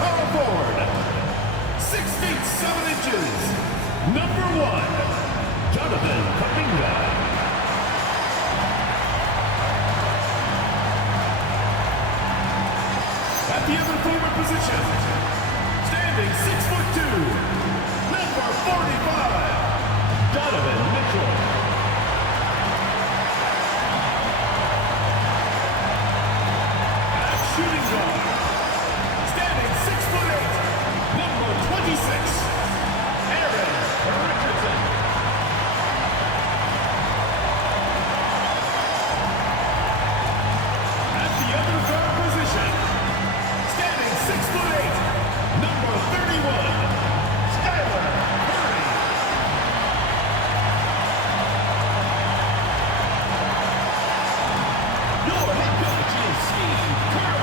power forward, 6 feet 7 inches, number 1, Jonathan Kuminga. At the other forward position, standing 6'2", number 45, Donovan Mitchell. At shooting guard, standing 6'8", number 26, Aaron Richardson. At the other guard position, standing 6'8", number 31, Skylar Curry. Your head coach is Steve Kerr.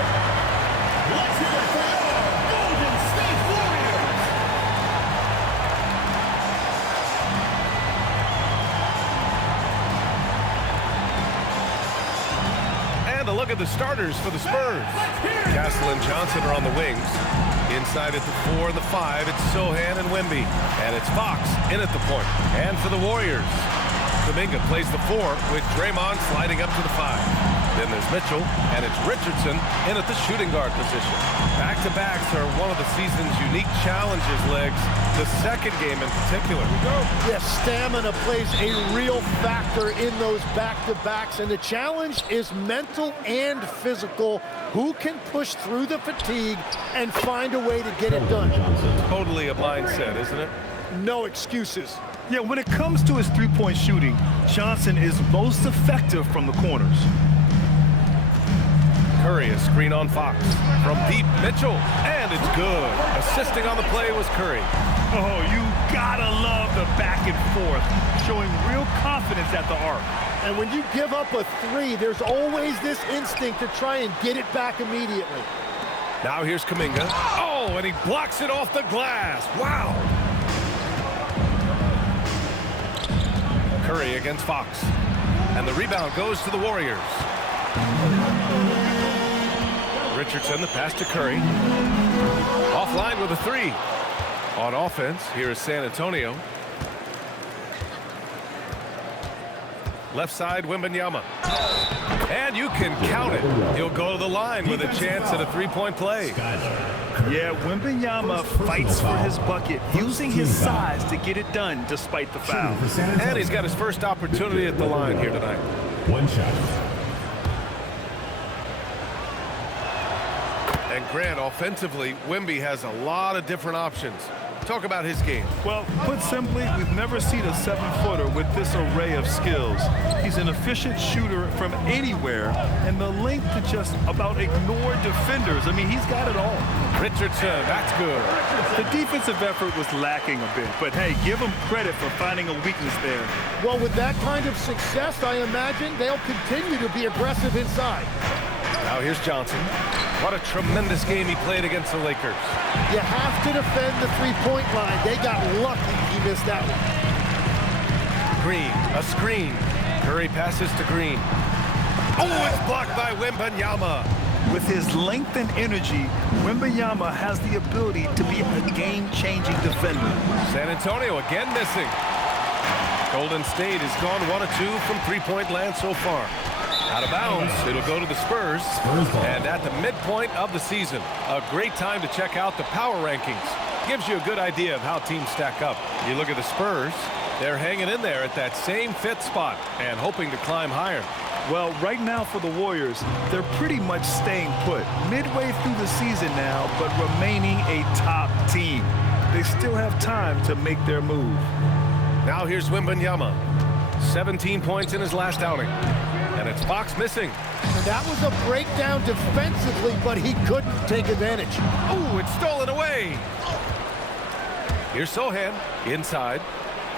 Let's hear it for your Golden State Warriors. And a look at the starters for the Spurs. Castle and Johnson are on the wings. Inside at the 4 and the 5, it's Sohan and Wemby. And it's Fox in at the point. And for the Warriors, Kuminga plays the 4 with Draymond sliding up to the 5. Then there's Mitchell, and it's Richardson in at the shooting guard position. Back-to-backs are one of the season's unique challenges, Legs. The second game in particular. Yes, stamina plays a real factor in those back-to-backs, and the challenge is mental and physical. Who can push through the fatigue and find a way to get it done? Totally a mindset, isn't it? No excuses. Yeah, when it comes to his three-point shooting, Johnson is most effective from the corners. Curry, a screen on Fox. From deep, Mitchell, and it's good. Assisting on the play was Curry. Oh, you gotta love the back and forth, showing real confidence at the arc. And when you give up a 3, there's always this instinct to try and get it back immediately. Now here's Kuminga. Oh, and he blocks it off the glass. Wow. Curry against Fox. And the rebound goes to the Warriors. Richardson, the pass to Curry. Offline with a 3. On offense, here is San Antonio. Left side, Wembanyama. And you can count it. He'll go to the line with a chance at a three-point play. Yeah, Wembanyama fights for his bucket, using his size to get it done despite the foul. And he's got his first opportunity at the line here tonight. One shot. And Grant, offensively, Wemby has a lot of different options. Talk about his game. Well, put simply, we've never seen a 7-footer with this array of skills. He's an efficient shooter from anywhere, and the length to just about ignore defenders. I mean, he's got it all. Richardson, that's good. The defensive effort was lacking a bit, but hey, give him credit for finding a weakness there. Well, with that kind of success, I imagine they'll continue to be aggressive inside. Now here's Johnson. What a tremendous game he played against the Lakers. You have to defend the three-point line. They got lucky he missed that one. Green, a screen. Curry passes to Green. Oh, it's blocked by Wembanyama. With his length and energy, Wembanyama has the ability to be a game-changing defender. San Antonio again missing. Golden State has gone 1 of 2 from three-point land so far. Out of bounds, it'll go to the Spurs. And at the midpoint of the season, a great time to check out the power rankings. Gives you a good idea of how teams stack up. You look at the Spurs, they're hanging in there at that same 5th spot and hoping to climb higher. Well, right now for the Warriors, they're pretty much staying put. Midway through the season now, but remaining a top team. They still have time to make their move. Now here's Wembanyama. 17 points in his last outing. And it's Fox missing. And that was a breakdown defensively, but he couldn't take advantage. Oh, it's stolen away. Here's Sohan inside.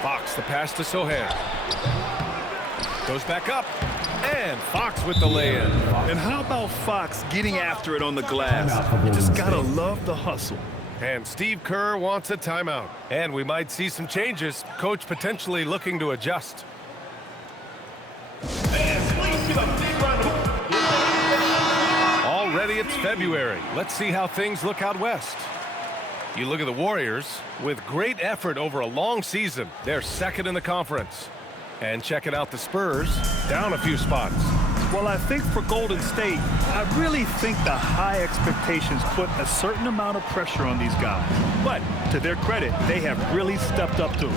Fox, the pass to Sohan. Goes back up. And Fox with the lay-in. And how about Fox getting after it on the glass? You just gotta love the hustle. And Steve Kerr wants a timeout. And we might see some changes. Coach potentially looking to adjust. Already It's February. Let's see how things look out west. You look at the Warriors. With great effort over a long season, they're second in the conference. And checking out the Spurs, down a few spots. Well, I think for Golden State, I really think the high expectations put a certain amount of pressure on these guys. But to their credit, they have really stepped up to it.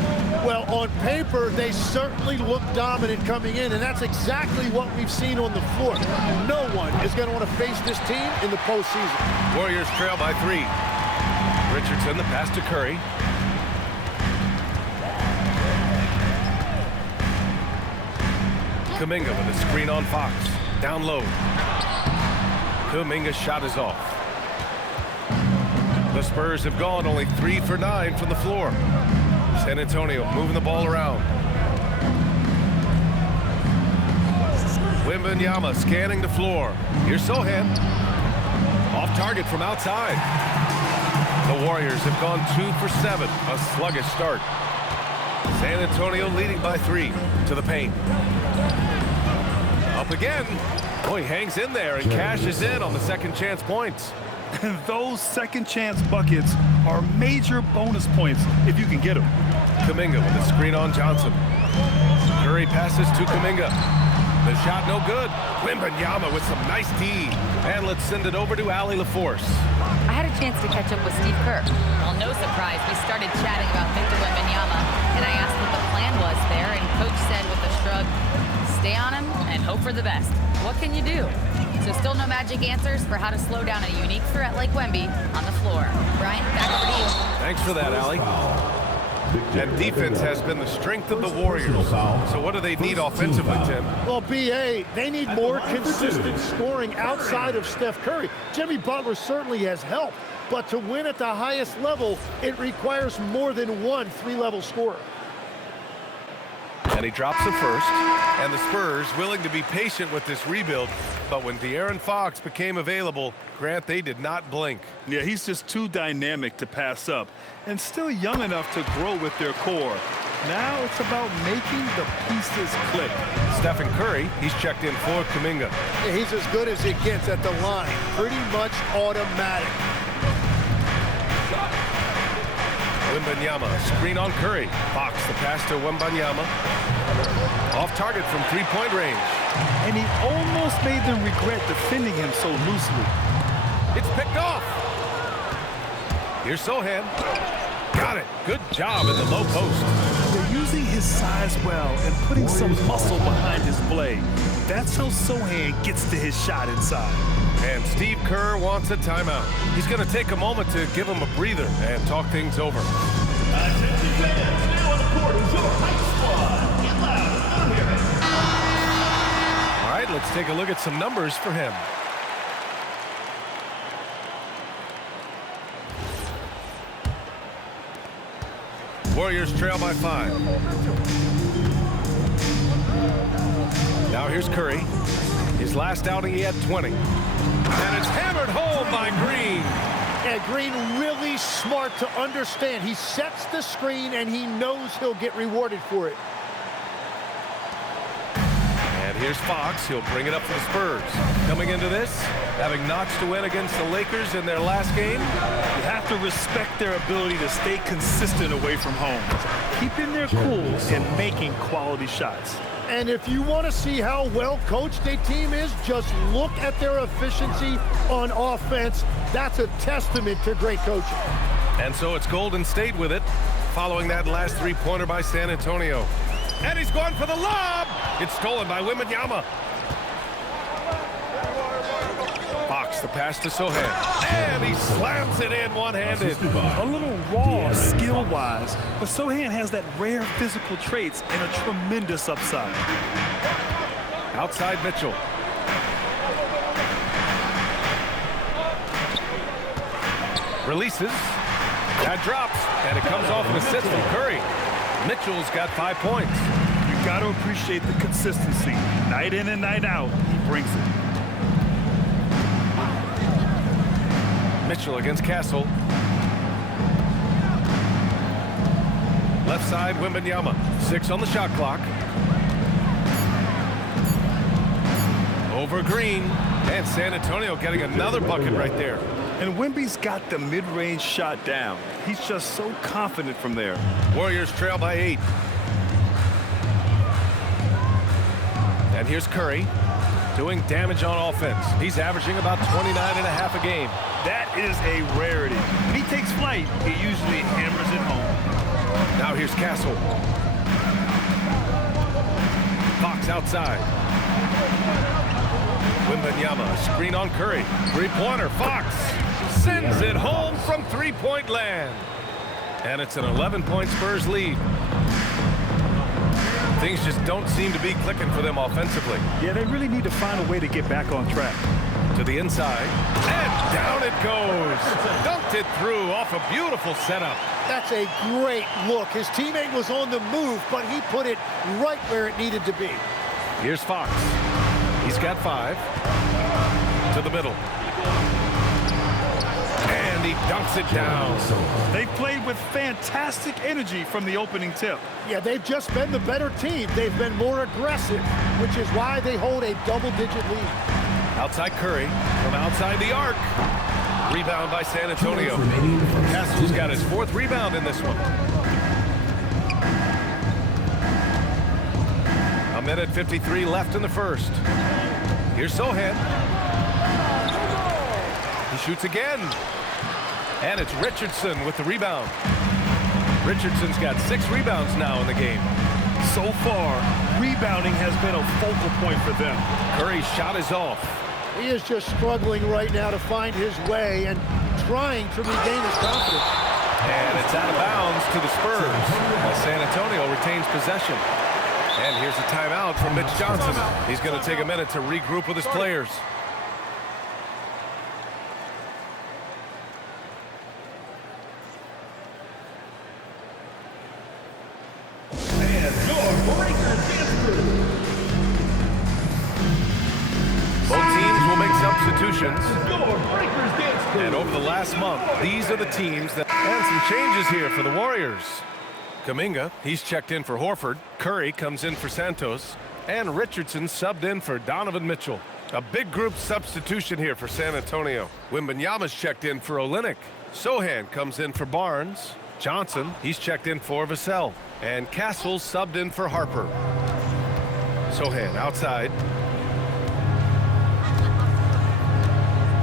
Well, on paper, they certainly look dominant coming in, and that's exactly what we've seen on the floor. No one is going to want to face this team in the postseason. Warriors trail by 3. Richardson, the pass to Curry. Kuminga with a screen on Fox. Down low. Kuminga's shot is off. The Spurs have gone only 3 for 9 from the floor. San Antonio moving the ball around. Wembanyama scanning the floor. Here's Sohan. Off target from outside. The Warriors have gone 2 for 7. A sluggish start. San Antonio leading by 3 to the paint. Up again. Oh, he hangs in there and cashes in on the second chance points. And those second chance buckets are major bonus points if you can get them. Kuminga with a screen on Johnson. Curry passes to Kuminga. The shot no good. Wembanyama with some nice D. And let's send it over to Allie LaForce. I had a chance to catch up with Steve Kerr. Well, no surprise, we started chatting about Victor Wembanyama, and I asked what the plan was there, and Coach said with a shrug, stay on him and hope for the best. What can you do? So still no magic answers for how to slow down a unique threat like Wemby on the floor. Brian, back over to you. Thanks for that, Allie. And defense has been the strength of the Warriors. So what do they need offensively, Tim? Well, B.A., they need more consistent scoring outside of Steph Curry. Jimmy Butler certainly has helped, but to win at the highest level, it requires more than one 3-level scorer. And he drops the first. And the Spurs willing to be patient with this rebuild. But when De'Aaron Fox became available, Grant, they did not blink. Yeah, he's just too dynamic to pass up and still young enough to grow with their core. Now it's about making the pieces click. Stephen Curry, he's checked in for Kuminga. He's as good as it gets at the line. Pretty much automatic. Wembanyama, screen on Curry. Fox, the pass to Wembanyama. Off target from 3-point range. And he almost made them regret defending him so loosely. It's picked off. Here's Sohan. Got it. Good job in the low post. They're using his size well and putting some muscle behind his play. That's how Sohan gets to his shot inside. And Steve Kerr wants a timeout. He's going to take a moment to give him a breather and talk things over. Attention fans, now on the court is your hype squad. Get loud, let 'em hear it. All right, let's take a look at some numbers for him. Warriors trail by 5. Now here's Curry. His last outing, he had 20. And it's hammered home by Green. And Green really smart to understand. He sets the screen, and he knows he'll get rewarded for it. And here's Fox. He'll bring it up for the Spurs. Coming into this, having notched a win against the Lakers in their last game. You have to respect their ability to stay consistent away from home, keeping their cool and making quality shots. And if you want to see how well coached a team is, just look at their efficiency on offense. That's a testament to great coaching. And so it's Golden State with it, following that last 3-pointer by San Antonio. And he's going for the lob. It's stolen by Wembanyama. Fox, the pass to Sohan. And he slams it in one-handed. A little raw skill-wise, but Sohan has that rare physical traits and a tremendous upside. Outside Mitchell. Releases. That drops. And it comes off an assist from Curry. Mitchell's got 5 points. You got to appreciate the consistency. Night in and night out, he brings it. Mitchell against Castle. Left side, Wembanyama. 6 on the shot clock. Over Green. And San Antonio getting another bucket right there. And Wemby's got the mid-range shot down. He's just so confident from there. Warriors trail by 8. And here's Curry doing damage on offense. He's averaging about 29.5 a game. That is a rarity. When he takes flight, he usually hammers it home. Now here's Castle. Fox outside. Wembanyama, screen on Curry. Three-pointer, Fox sends it home from three-point land. And it's an 11-point Spurs lead. Things just don't seem to be clicking for them offensively. Yeah, they really need to find a way to get back on track. To the inside, and down it goes. Dunked it through off a beautiful setup. That's a great look. His teammate was on the move, but he put it right where it needed to be. Here's Fox. He's got 5. To the middle. And he dunks it down. They played with fantastic energy from the opening tip. Yeah, they've just been the better team. They've been more aggressive, which is why they hold a double-digit lead. Outside Curry from outside the arc. Rebound by San Antonio. Castle's got his 4th rebound in this one. A minute 53 left in the first. Here's Sohan. He shoots again. And it's Richardson with the rebound. Richardson's got 6 rebounds now in the game. So far, rebounding has been a focal point for them. Curry's shot is off. He is just struggling right now to find his way and trying to regain his confidence. And it's out of bounds to the Spurs as San Antonio retains possession. And here's a timeout from Mitch Johnson. He's going to take a minute to regroup with his players. And your Breakers dance crew. Both teams will make substitutions. Your Breakers dance crew. And over the last month, these are the teams that... And some changes here for the Warriors. Kuminga, he's checked in for Horford. Curry comes in for Santos. And Richardson subbed in for Donovan Mitchell. A big group substitution here for San Antonio. Wembanyama's checked in for Olynyk. Sohan comes in for Barnes. Johnson, he's checked in for Vassell. And Castle subbed in for Harper. Sohan outside.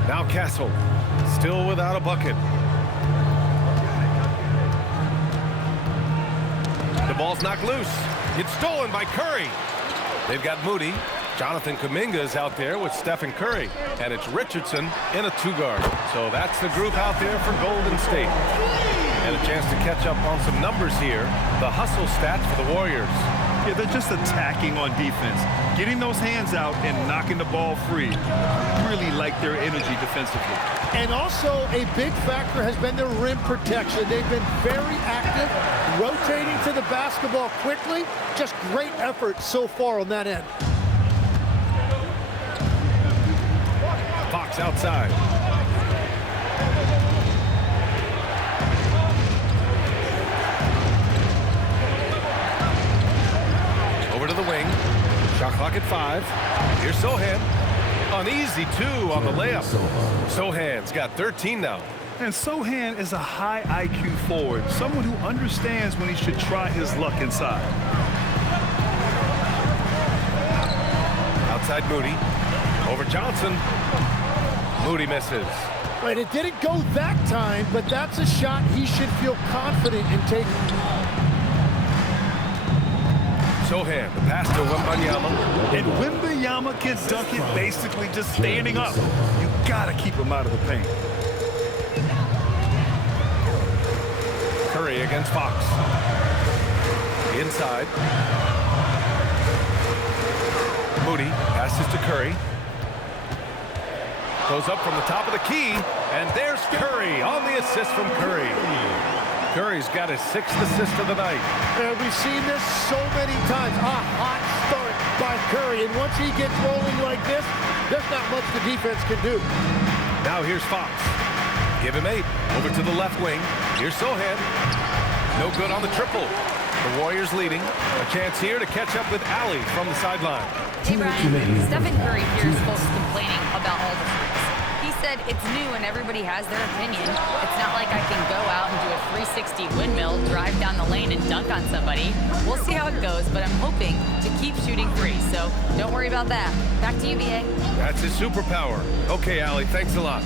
Now Castle, still without a bucket. The ball's knocked loose. It's stolen by Curry. They've got Moody. Jonathan Kuminga is out there with Stephen Curry. And it's Richardson in a 2-guard. So that's the group out there for Golden State. And a chance to catch up on some numbers here. The hustle stats for the Warriors. Yeah, they're just attacking on defense. Getting those hands out and knocking the ball free. Really like their energy defensively. And also a big factor has been their rim protection. They've been very active, rotating to the basketball quickly. Just great effort so far on that end. Fox outside. Over to the wing. Shot clock at 5. Here's Sohan. An easy 2 on the layup. Sohan's got 13 now. And Sohan is a high IQ forward, someone who understands when he should try his luck inside. Outside Moody. Over Johnson. Moody misses. Right, it didn't go that time, but that's a shot he should feel confident in taking. Sohan, the pass to Wembanyama. And Wembanyama can dunk it basically just standing up. You gotta keep him out of the paint. Curry against Fox. Inside. Moody passes to Curry. Goes up from the top of the key, and there's Curry on the assist from Curry. Curry's got his 6th assist of the night. And we've seen this so many times. A hot start by Curry, and once he gets rolling like this, there's not much the defense can do. Now here's Fox. Give him 8. Over to the left wing. Here's Sohan. No good on the triple. The Warriors leading. A chance here to catch up with Allie from the sideline. Hey, Brian, Stephen Curry hears folks complaining about said it's new and everybody has their opinion. It's not like I can go out and do a 360 windmill, drive down the lane, and dunk on somebody. We'll see how it goes, but I'm hoping to keep shooting threes, so don't worry about that. Back to you, BA. That's his superpower. Okay, Allie, thanks a lot.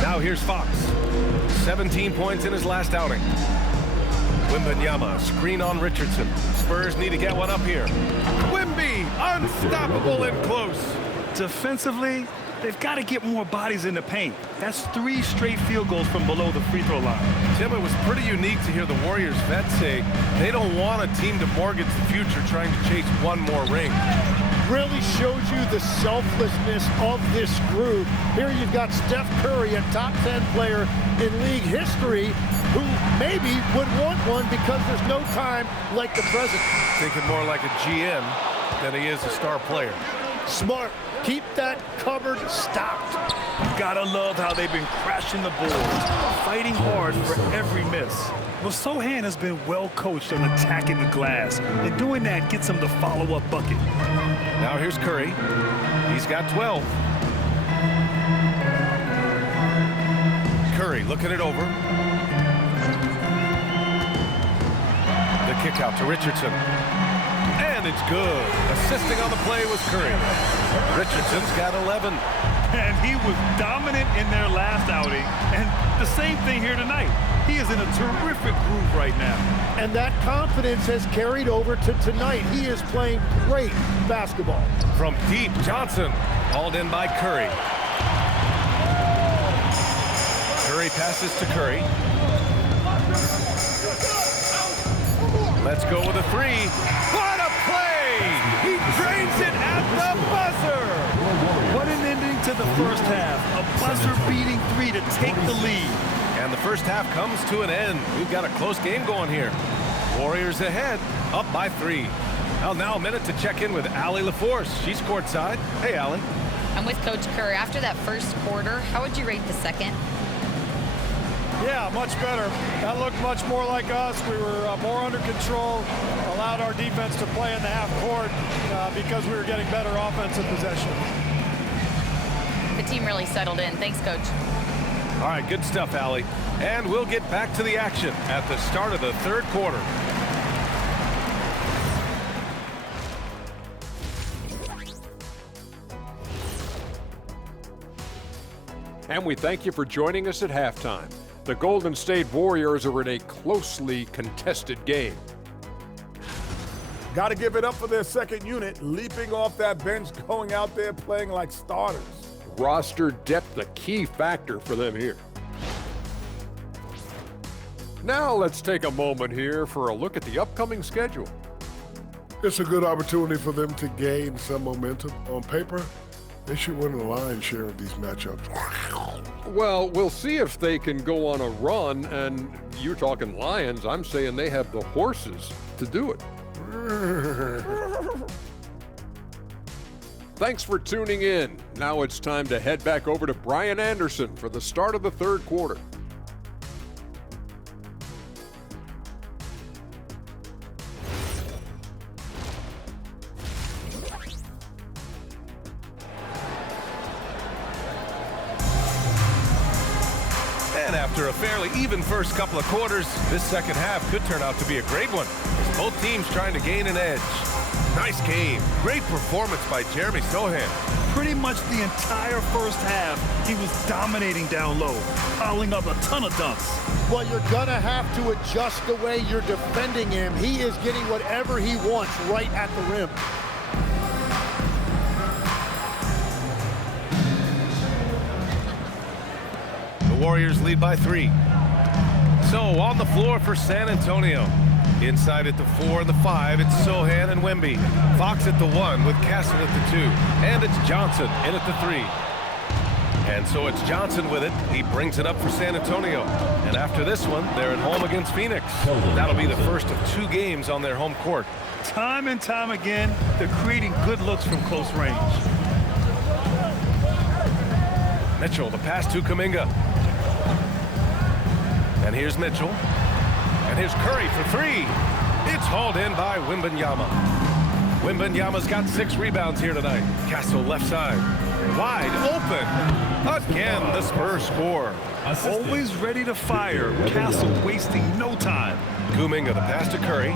Now here's Fox. 17 points in his last outing. Wembanyama, screen on Richardson. Spurs need to get one up here. Wemby, unstoppable and close. Defensively, they've got to get more bodies in the paint. That's 3 straight field goals from below the free throw line. Tim, it was pretty unique to hear the Warriors vets say they don't want a team to mortgage the future trying to chase one more ring. Really shows you the selflessness of this group. Here you've got Steph Curry, a top 10 player in league history, who maybe would want one because there's no time like the present. Thinking more like a GM than he is a star player. Smart. Keep that cupboard stocked. Gotta love how they've been crashing the boards, fighting hard for every miss. Well, Sohan has been well coached on attacking the glass, and doing that gets him the follow-up bucket. Now here's Curry. He's got 12. Curry looking it over. The kick out to Richardson. And it's good. Assisting on the play was Curry. Richardson's got 11. And he was dominant in their last outing, and the same thing here tonight. He is in a terrific groove right now. And that confidence has carried over to tonight. He is playing great basketball. From deep, Johnson, hauled in by Curry. Curry passes to Curry. Let's go with a 3. What a play! He drains it at the buzzer! What an ending to the first half. A buzzer-beating 3 to take the lead. And the first half comes to an end. We've got a close game going here. Warriors ahead, up by 3. Well, now a minute to check in with Allie LaForce. She's courtside. Hey, Allie. I'm with Coach Kerr. After that first quarter, how would you rate the second? Yeah, much better. That looked much more like us. We were more under control, allowed our defense to play in the half court because we were getting better offensive possession. The team really settled in. Thanks, Coach. All right, good stuff, Allie. And we'll get back to the action at the start of the third quarter. And we thank you for joining us at halftime. The Golden State Warriors are in a closely contested game. Got to give it up for their second unit, leaping off that bench, going out there playing like starters. Roster depth a key factor for them here. Now let's take a moment here for a look at the upcoming schedule. It's a good opportunity for them to gain some momentum. On paper, they should win the lion's share of these matchups. Well, we'll see if they can go on a run, and you're talking Lions. I'm saying they have the horses to do it. Thanks for tuning in. Now it's time to head back over to Brian Anderson for the start of the third quarter. And after a fairly even first couple of quarters, this second half could turn out to be a great one, as both teams trying to gain an edge. Nice game. Great performance by Jeremy Sohan. Pretty much the entire first half, he was dominating down low, piling up a ton of dunks. Well, you're going to have to adjust the way you're defending him. He is getting whatever he wants right at the rim. The Warriors lead by 3. So on the floor for San Antonio. Inside at the 4 and the 5, it's Sohan and Wemby. Fox at the 1 with Castle at the 2. And it's Johnson in at the 3. And so it's Johnson with it. He brings it up for San Antonio. And after this one, they're at home against Phoenix. That'll be the first of 2 games on their home court. Time and time again, they're creating good looks from close range. Mitchell, the pass to Kuminga. And here's Mitchell. And here's Curry for 3. It's hauled in by Wembanyama. Wembanyama's got 6 rebounds here tonight. Castle left side. Wide open. Again, the Spurs score. Always ready to fire. Castle wasting no time. Kuminga, the pass to Curry.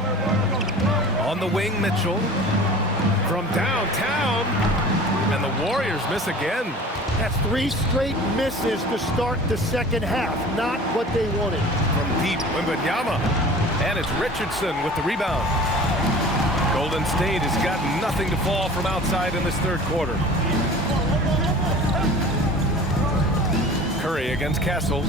On the wing, Mitchell. From downtown. And the Warriors miss again. That's 3 straight misses to start the second half. Not what they wanted. From deep, Wembanyama. And it's Richardson with the rebound. Golden State has got nothing to fall from outside in this third quarter. Curry against Castle.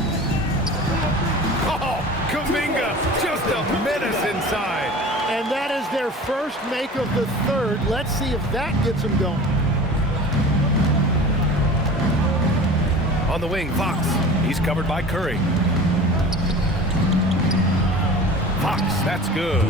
Oh, Kuminga, just a menace inside. And that is their first make of the third. Let's see if that gets them going. On the wing, Fox. He's covered by Curry. Fox, that's good.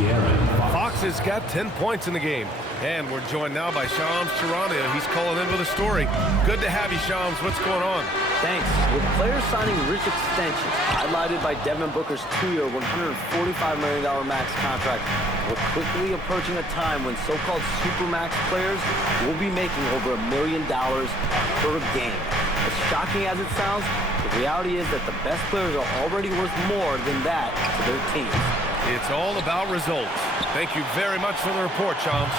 Fox has got 10 points in the game. And we're joined now by Shams Charania. He's calling in with a story. Good to have you, Shams. What's going on? Thanks. With players signing rich extensions, highlighted by Devin Booker's 2-year, $145 million max contract, we're quickly approaching a time when so-called supermax players will be making over $1 million per game. As shocking as it sounds, the reality is that the best players are already worth more than that to their teams. It's all about results. Thank you very much for the report, Shams.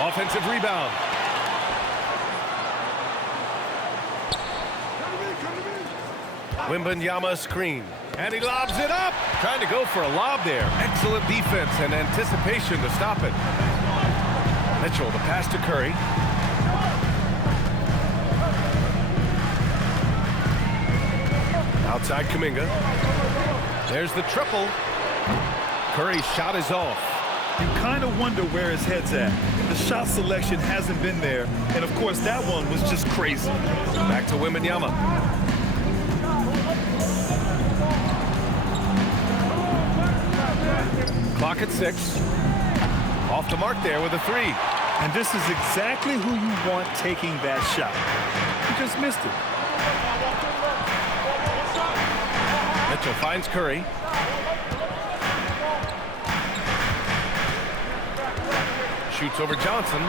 Offensive rebound. Wembanyama screen. And he lobs it up. Trying to go for a lob there. Excellent defense and anticipation to stop it. Mitchell, the pass to Curry. Outside Kuminga. There's the triple. Curry's shot is off. You kind of wonder where his head's at. The shot selection hasn't been there. And, of course, that one was just crazy. Back to Wembanyama. Clock at 6. Off the mark there with a 3. And this is exactly who you want taking that shot. He just missed it. Mitchell finds Curry. Shoots over Johnson.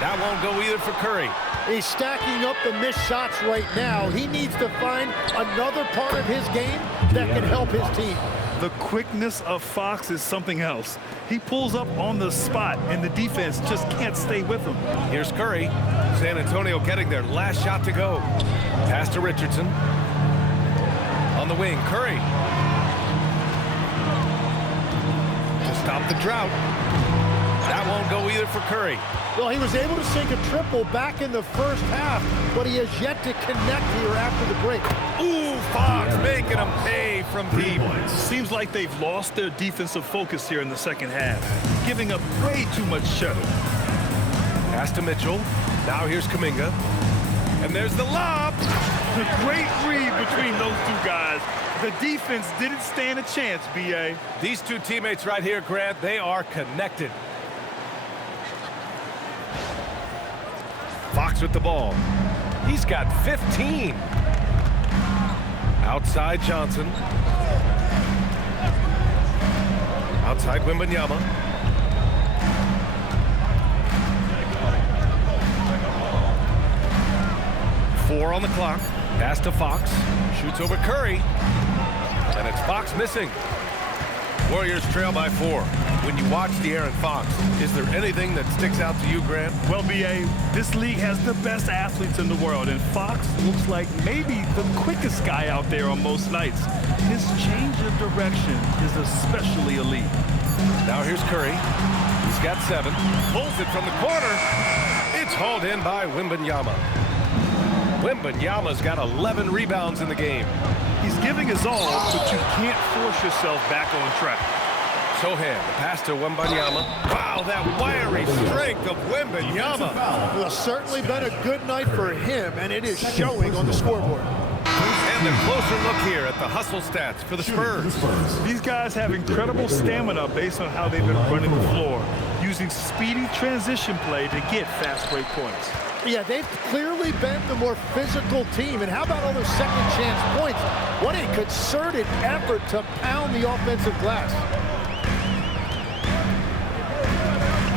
That won't go either for Curry. He's stacking up the missed shots right now. He needs to find another part of his game that can help his team. The quickness of Fox is something else. He pulls up on the spot, and the defense just can't stay with him. Here's Curry. San Antonio getting their last shot to go. Pass to Richardson. On the wing, Curry. To stop the drought. That won't go either for Curry. Well, he was able to sink a triple back in the first half, but he has yet to connect here after the break. Ooh, Fox making him pay from deep. Seems like they've lost their defensive focus here in the second half, giving up way too much shuttle. Pass to Mitchell. Now here's Kuminga. And there's the lob. The great read between those two guys. The defense didn't stand a chance, B.A. These two teammates right here, Grant, they are connected. Fox with the ball. He's got 15. Outside Johnson. Outside Wembanyama. Four on the clock. Pass to Fox. Shoots over Curry. And it's Fox missing. Warriors trail by 4. When you watch De'Aaron Fox, is there anything that sticks out to you, Grant? Well, B.A., this league has the best athletes in the world, and Fox looks like maybe the quickest guy out there on most nights. His change of direction is especially elite. Now here's Curry. He's got 7. Pulls it from the corner. It's hauled in by Wembanyama. Wembanyama's got 11 rebounds in the game. He's giving his all, but you can't force yourself back on track. Sohan, the pass to Wembanyama. Wow, that wiry strength of Wembanyama. Well, certainly been a good night for him, and it is showing on the scoreboard. And a closer look here at the hustle stats for the Spurs. These guys have incredible stamina based on how they've been running the floor, using speedy transition play to get fast break points. Yeah, they've clearly been the more physical team. And how about all those second chance points? What a concerted effort to pound the offensive glass.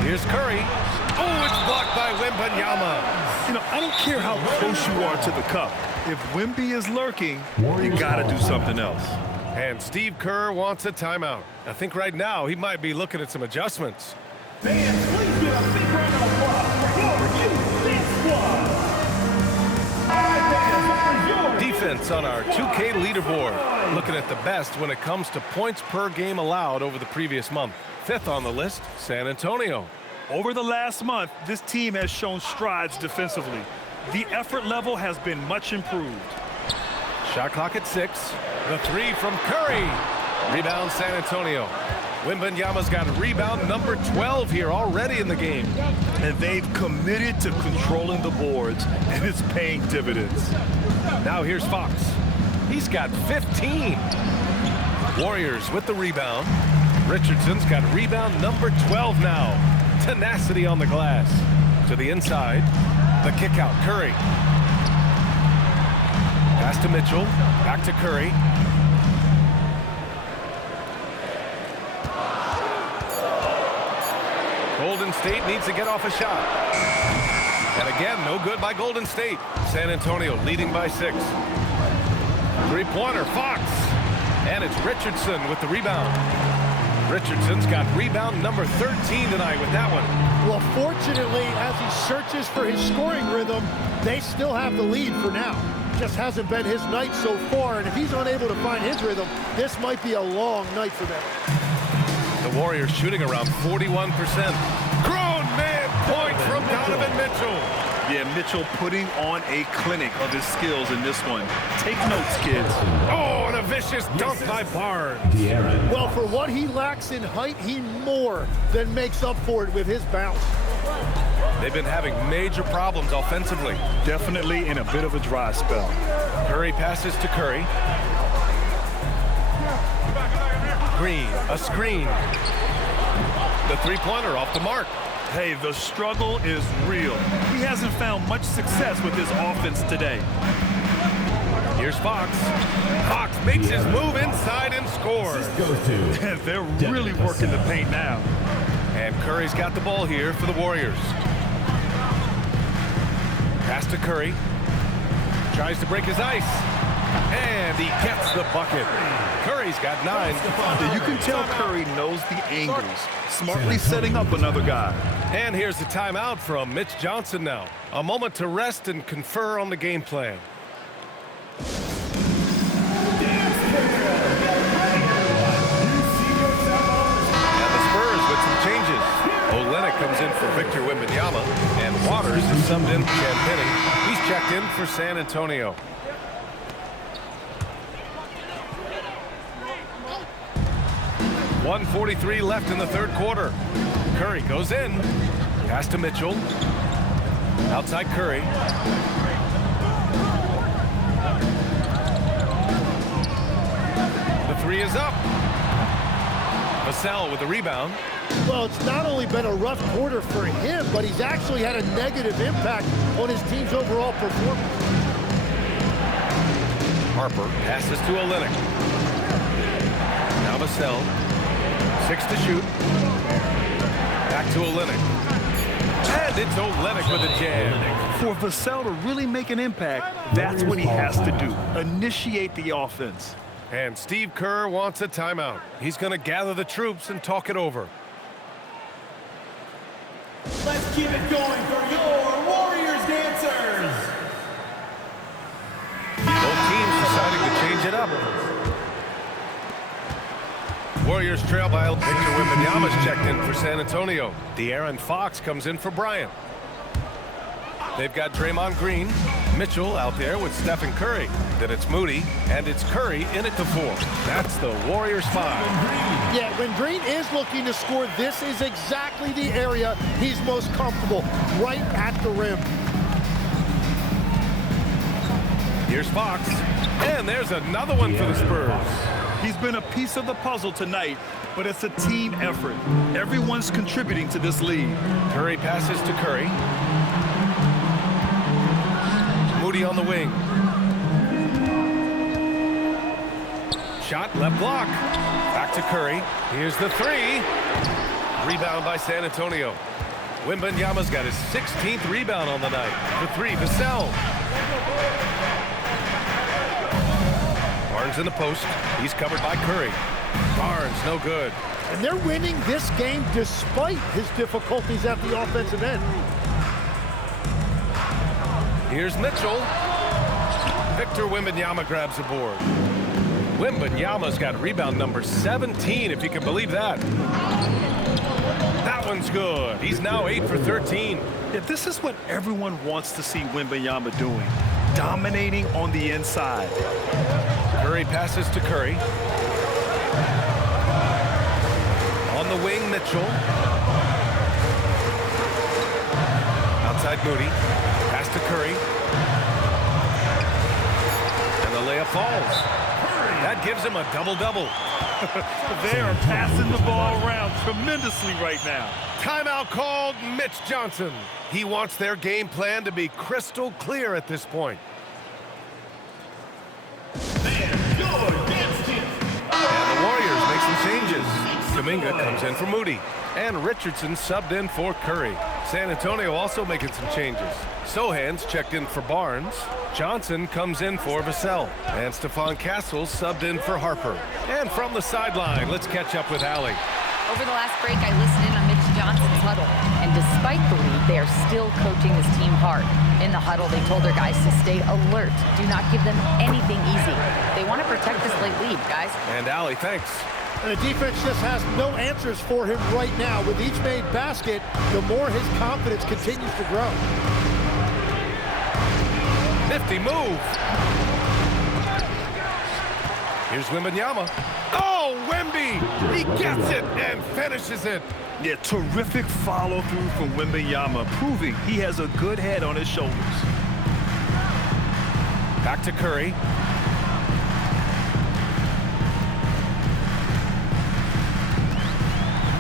Here's Curry. Oh, it's blocked by Wembanyama. You know, I don't care how close you are to the cup. If Wemby is lurking, you got to do something else. And Steve Kerr wants a timeout. I think right now he might be looking at some adjustments. Fans, please give a big round of applause for your defense squad. Defense on our 2K leaderboard. Looking at the best when it comes to points per game allowed over the previous month. 5th on the list, San Antonio. Over the last month, this team has shown strides defensively. The effort level has been much improved. Shot clock at 6. The 3 from Curry. Rebound San Antonio. Wembanyama's got rebound number 12 here already in the game. And they've committed to controlling the boards, and it's paying dividends. Now here's Fox. He's got 15. Warriors with the rebound. Richardson's got rebound number 12 now. Tenacity on the glass. To the inside. The kick out. Curry. Pass to Mitchell. Back to Curry. Golden State needs to get off a shot. And again, no good by Golden State. San Antonio leading by 6. Three-pointer, Fox. And it's Richardson with the rebound. Richardson's got rebound number 13 tonight with that one. Well, fortunately, as he searches for his scoring rhythm, they still have the lead for now. Just hasn't been his night so far, and if he's unable to find his rhythm, this might be a long night for them. The Warriors shooting around 41%. Grown man point from Donovan Mitchell. Yeah, Mitchell putting on a clinic of his skills in this one. Take notes, kids. Oh, and a vicious dunk by Barnes. Well, for what he lacks in height, he more than makes up for it with his bounce. They've been having major problems offensively. Definitely in a bit of a dry spell. Curry passes to Curry. Green, a screen. The three-pointer off the mark. Hey, the struggle is real. He hasn't found much success with his offense today. Here's Fox. Fox makes his move inside and scores. They're really working the paint now. And Curry's got the ball here for the Warriors. Pass to Curry. Tries to break his ice. And he gets the bucket. Curry's got 9. You can tell Curry knows the angles, smartly setting up another guy. And here's the timeout from Mitch Johnson now. A moment to rest and confer on the game plan. And the Spurs with some changes. Olynyk comes in for Victor Wembanyama, and Waters is subbed in for Champagnie. He's checked in for San Antonio. .143 left in the third quarter. Curry goes in. Pass to Mitchell. Outside Curry. The 3 is up. Vassell with the rebound. Well, it's not only been a rough quarter for him, but he's actually had a negative impact on his team's overall performance. Harper passes to Olynyk. Now Vassell. 6 to shoot. Back to Olynyk. And it's Olynyk with a jam. For Vassell to really make an impact, that's what he has to do. Initiate the offense. And Steve Kerr wants a timeout. He's going to gather the troops and talk it over. let's keep it going for your Warriors dancers. Both teams deciding to change it up. Warriors trail by Victor Wembanyama's checked in for San Antonio. De'Aaron Fox comes in for Bryant. They've got Draymond Green, Mitchell out there with Stephen Curry. Then it's Moody, and it's Curry in at the 4. That's the Warriors 5. Yeah, when Green is looking to score, this is exactly the area he's most comfortable, right at the rim. Here's Fox, and there's another one for the Spurs. He's been a piece of the puzzle tonight, but it's a team effort. Everyone's contributing to this lead. Curry passes to Curry. Moody on the wing. Shot, left block. Back to Curry. Here's the 3. Rebound by San Antonio. Wembanyama's got his 16th rebound on the night. The 3, Vassell. in the post. He's covered by Curry. Barnes, no good. And they're winning this game despite his difficulties at the offensive end. Here's Mitchell. Victor Wembanyama grabs the board. Wembanyama's got rebound number 17, if you can believe that. That one's good. He's now 8 for 13. Yeah, this is what everyone wants to see Wembanyama doing. Dominating on the inside. Curry passes to Curry. On the wing, Mitchell. Outside Moody. Pass to Curry. And the layup falls. That gives him a double-double. They are passing the ball around tremendously right now. Timeout called. Mitch Johnson. He wants their game plan to be crystal clear at this point. And your dance team. And the Warriors make some changes. Kuminga comes in for Moody. And Richardson subbed in for Curry. San Antonio also making some changes. Sohan's checked in for Barnes. Johnson comes in for Vassell. And Stephon Castles subbed in for Harper. And from the sideline, let's catch up with Allie. Over the last break, I listened in on Mitch Johnson's huddle. And despite the lead, they are still coaching this team hard. In the huddle, they told their guys to stay alert. Do not give them anything easy. They want to protect this late lead, guys. And Allie, thanks. And the defense just has no answers for him right now. With each made basket, the more his confidence continues to grow. Nifty move. Here's Wembanyama. Oh, Wemby! He gets it and finishes it. Yeah, terrific follow-through from Wembanyama, proving he has a good head on his shoulders. Back to Curry.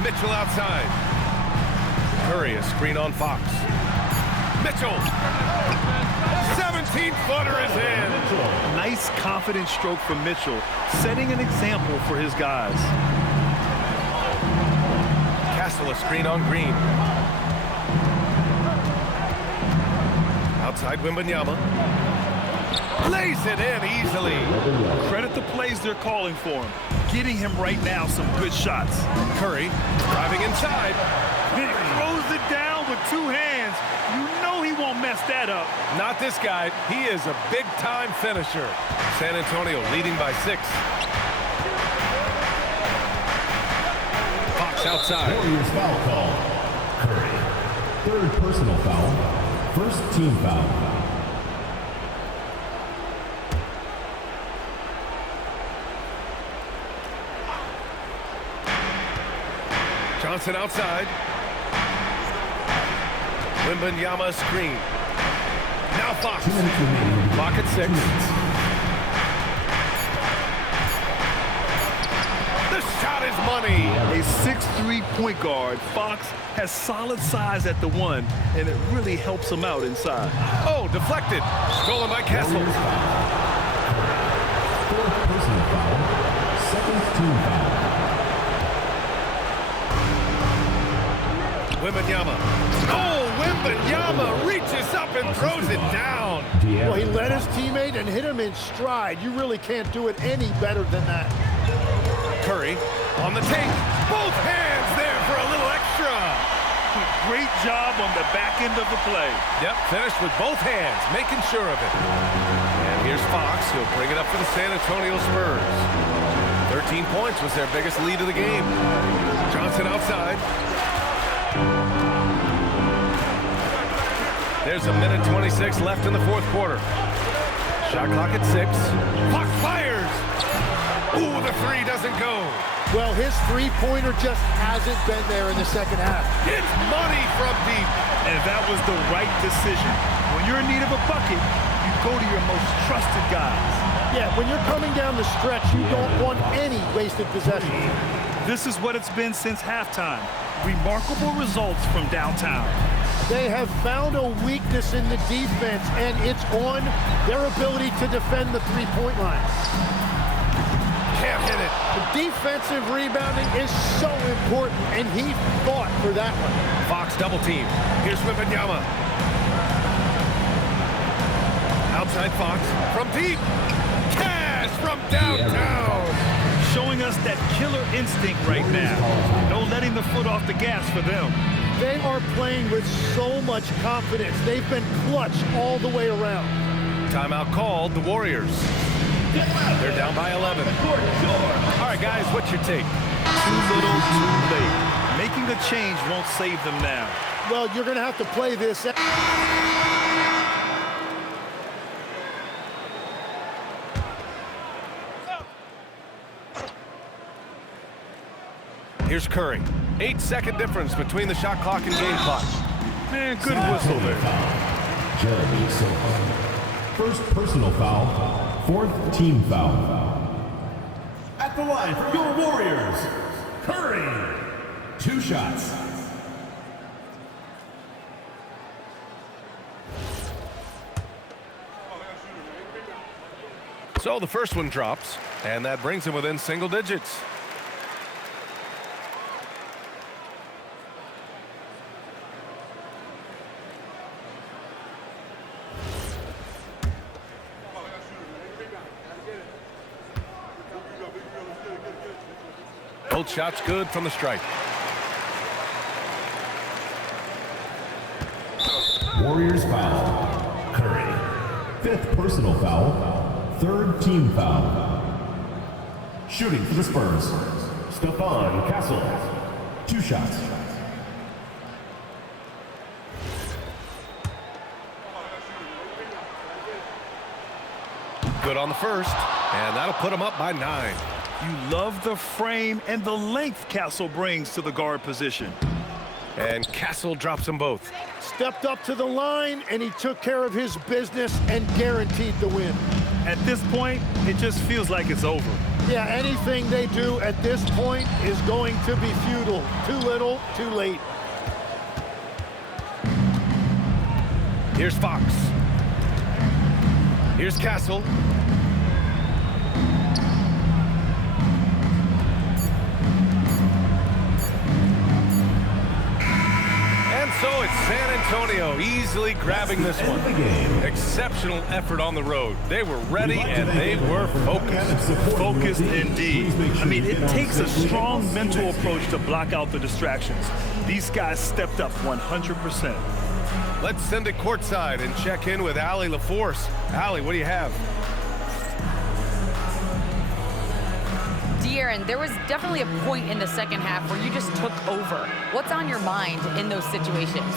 Mitchell outside. Curry, a screen on Fox. Mitchell. 17-footer is in. Nice, confident stroke from Mitchell, setting an example for his guys. Castle, a screen on Green. Outside Wembanyama. Lays it in easily. Credit the plays they're calling for him. Getting him right now some good shots. Curry driving inside. He throws it down with two hands. You know he won't mess that up. Not this guy. He is a big-time finisher. San Antonio leading by 6. Fox outside. Warriors foul call. Curry. Third personal foul. First team foul. Johnson outside. Wembanyama screen. Now Fox. Clock at 6. The shot is money. A 6'3" point guard, Fox has solid size at the 1, and it really helps him out inside. Oh, deflected. Stolen by Castle. Fourth personal foul. Second team foul. Wembanyama. Oh, Wembanyama reaches up and throws it down. Well, he led his teammate and hit him in stride. You really can't do it any better than that. Curry on the take. Both hands there for a little extra. Great job on the back end of the play. Yep, finished with both hands, making sure of it. And here's Fox. He'll bring it up for the San Antonio Spurs. 13 points was their biggest lead of the game. Johnson outside. There's a minute 26 left in the fourth quarter. Shot clock at 6. Fox fires. Ooh, the 3 doesn't go. Well, his three-pointer just hasn't been there in the second half. It's money from deep. And that was the right decision. When you're in need of a bucket, you go to your most trusted guys. Yeah, when you're coming down the stretch, you don't want any wasted possessions. This is what it's been since halftime. Remarkable results from downtown. They have found a weakness in the defense, and it's on their ability to defend the three-point line. Can't hit it. The defensive rebounding is so important, and he fought for that one. Fox double team. Here's Wembanyama. Outside Fox from deep. Cash from downtown. Showing us that killer instinct right now. No letting the foot off the gas for them. They are playing with so much confidence. They've been clutch all the way around. Timeout called, the Warriors. They're down by 11. All right, guys, what's your take? Too little, too late. Making a change won't save them now. Well, you're going to have to play this. Here's Curry. 8-second difference between the shot clock and game clock. Man, good whistle there. Jeremy Silva. First personal foul, fourth team foul. At the line for your Warriors, Curry. 2 shots. So the first one drops, and that brings him within single digits. Both shots good from the stripe. Warriors foul. Curry. 5th personal foul. 3rd team foul. Shooting for the Spurs, Stephon Castle. 2 shots. Good on the first, and that'll put him up by 9. You love the frame and the length Castle brings to the guard position. And Castle drops them both. Stepped up to the line, and he took care of his business and guaranteed the win. At this point, it just feels like it's over. Yeah, anything they do at this point is going to be futile. Too little, too late. Here's Fox. Here's Castle. So it's San Antonio easily grabbing this one. Exceptional effort on the road. They were ready and they were focused. Focused indeed. I mean, it takes a strong mental approach to block out the distractions. These guys stepped up 100%. Let's send it courtside and check in with Allie LaForce. Allie, what do you have? De'Aaron, there was definitely a point in the second half where you just took over. What's on your mind in those situations?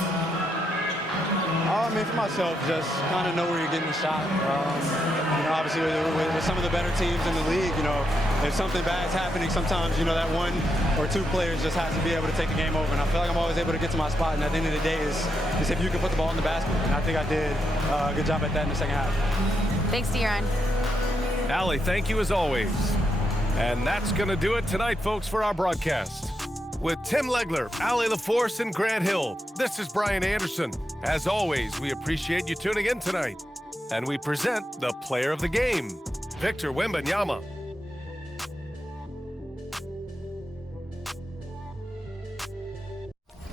I mean, for myself, just kind of know where you're getting the shot. You know, obviously with some of the better teams in the league, you know, if something bad's happening, sometimes, you know, that 1 or 2 players just has to be able to take the game over. And I feel like I'm always able to get to my spot. And at the end of the day is if you can put the ball in the basket. And I think I did a good job at that in the second half. Thanks, De'Aaron. Allie, thank you as always. And that's going to do it tonight, folks, for our broadcast. With Tim Legler, Allie LaForce, and Grant Hill, this is Brian Anderson. As always, we appreciate you tuning in tonight. And we present the player of the game, Victor Wembanyama.